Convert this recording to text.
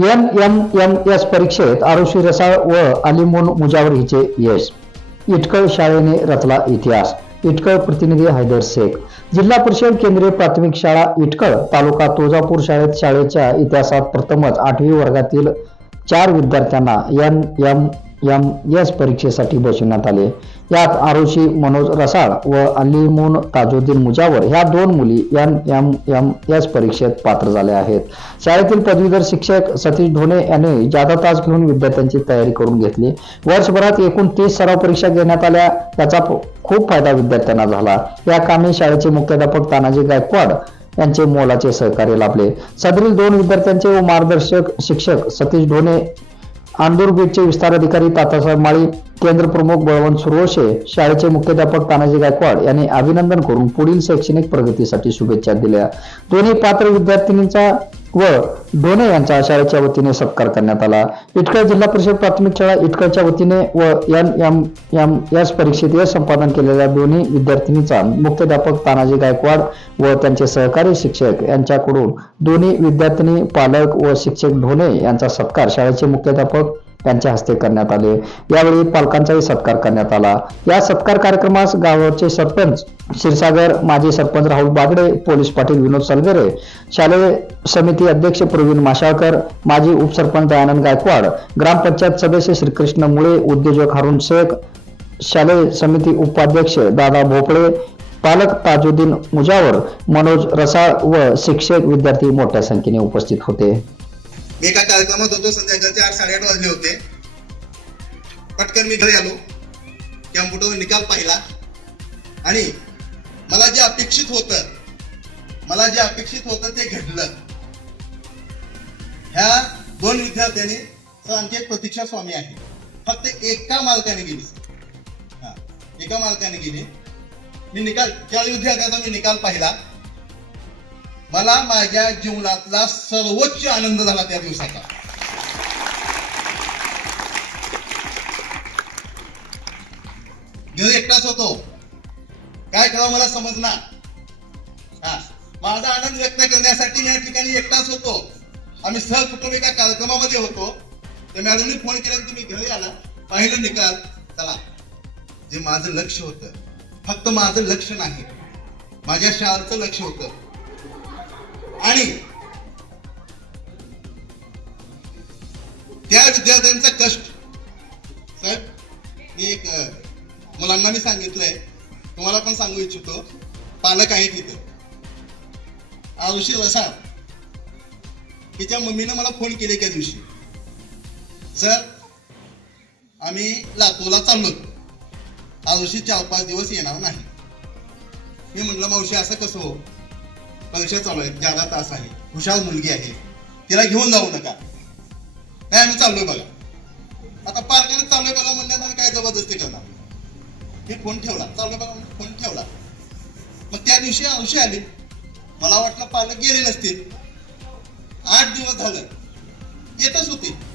M M M S परीक्षेत आरुषी रसाळ व अलिमोन मुजावर हिचे यश. इटकळ शाळेने रचला इतिहास. इटकळ प्रतिनिधी हैदर शेख. जिल्हा परिषद केंद्रीय प्राथमिक शाळा इटकळ तालुका तुळजापूर शाळेत शाळेच्या इतिहासात प्रथमच आठवी वर्गातील चार विद्यार्थ्यांना एन एम एम एस परीक्षेसाठी बसवण्यात आले. यात आरुषी मनोज रसाळ व अलीमून ताजुद्दीन मुजावर ह्या दोन मुली एन एम एम एस परीक्षेत पात्र झाल्या आहेत. शाळेतील पदवीधर शिक्षक सतीश ढोणे यांनी जादा तास घेऊन विद्यार्थ्यांची तयारी करून घेतली. वर्षभरात एकूण तीस सराव परीक्षा घेण्यात आल्या. त्याचा खूप फायदा विद्यार्थ्यांना झाला. या कामी शाळेचे मुख्याध्यापक तानाजी गायकवाड यांचे मोलाचे सहकार्य लाभले. सदरील दोन विद्यार्थ्यांचे व मार्गदर्शक शिक्षक सतीश ढोणे आंदूर बीटचे विस्तार अधिकारी तातासाहेब माळी केंद्र प्रमुख बळवंत सुरवशे शाळेचे मुख्याध्यापक तानाजी गायकवाड यांनी अभिनंदन करून पुढील शैक्षणिक प्रगतीसाठी शुभेच्छा दिल्या. दोन्ही पात्र विद्यार्थिनींचा व डोणे यांचा शाळेच्या वतीने सत्कार करण्यात आला. इटकळ जिल्हा परिषद प्राथमिक शाळा इटकळच्या वतीने व एन एम एम एस परीक्षेत यश संपादन केलेल्या दोन्ही विद्यार्थिनीचा मुख्याध्यापक तानाजी गायकवाड व त्यांचे सहकारी शिक्षक यांच्याकडून दोन्ही विद्यार्थिनी पालक व शिक्षक ढोणे यांचा सत्कार शाळेचे मुख्याध्यापक त्यांच्या हस्ते करण्यात आले. यावेळी पालकांचाही सत्कार करण्यात आला. या सत्कार कार्यक्रमास गावाचे सरपंच क्षीरसागर माजी सरपंच राहुल बागडे पोलीस पाटील विनोद सलगरे शालेय समिती अध्यक्ष प्रवीण माशाळकर माजी उपसरपंच दयानंद गायकवाड ग्रामपंचायत सदस्य श्रीकृष्ण मुळे उद्योजक हरुण शेख शालेय समिती उपाध्यक्ष दादा भोपळे पालक ताजुद्दीन मुजावर मनोज रसाळ व शिक्षक विद्यार्थी मोठ्या संख्येने उपस्थित होते. मी एका कार्यक्रमात होतो संध्याकाळचे आठ साडेआठ वाजले होते. पटकन मी घरी आलो. कॅम्प्युटरवर निकाल पाहिला. आणि मला जे अपेक्षित होतं मला जे अपेक्षित होतं ते घडलं. ह्या दोन विद्यार्थ्यांनी सर आमची एक प्रतीक्षा स्वामी आहे. फक्त एका मालकाने गेली हा एका मालकाने गेली मी निकाल त्या विद्यार्थ्याचा मी निकाल पाहिला मला माझ्या जीवनातला सर्वोच्च आनंद झाला त्या दिवसाचा. घरी एकटाच होतो. काय करावं मला समजणार? हा. माझा आनंद व्यक्त करण्यासाठी या ठिकाणी एकटाच होतो. आम्ही सहकुटुंब एका कार्यक्रमामध्ये होतो. त्या मॅडमने फोन केला की तुम्ही घरी आला. पाहिलं निकाल. चला. जे माझं लक्ष होतं. फक्त माझं लक्ष नाही. माझ्या शाळेचं लक्ष होतं. आणि त्या विद्यार्थ्यांचा कष्ट. साहेब मी एक मुलांना मी सांगितलंय तुम्हाला पण सांगू इच्छितो पालक आहे इथं. आरुषी वसा तिच्या मम्मीनं मला फोन केले त्या दिवशी. सर आम्ही लातूरला चाललो आरुषी चार पाच दिवस येणार नाही. मी म्हणलं मावशी असं कसं हो? परीक्षा चालू आहेत ज्यादा तास आहे. हुशार मुलगी आहे. तिला घेऊन जाऊ नका. नाही आम्ही चाललोय बघा. आता पार्काने चाललोय बघा म्हणल्यावर आम्ही काय जबरदस्ती करणार? मी फोन ठेवला. चाललोय बघा फोन ठेवला. मग त्या दिवशी अंशी आली. मला वाटलं पालक गेले नसतील. आठ दिवस झालं. येतच होते.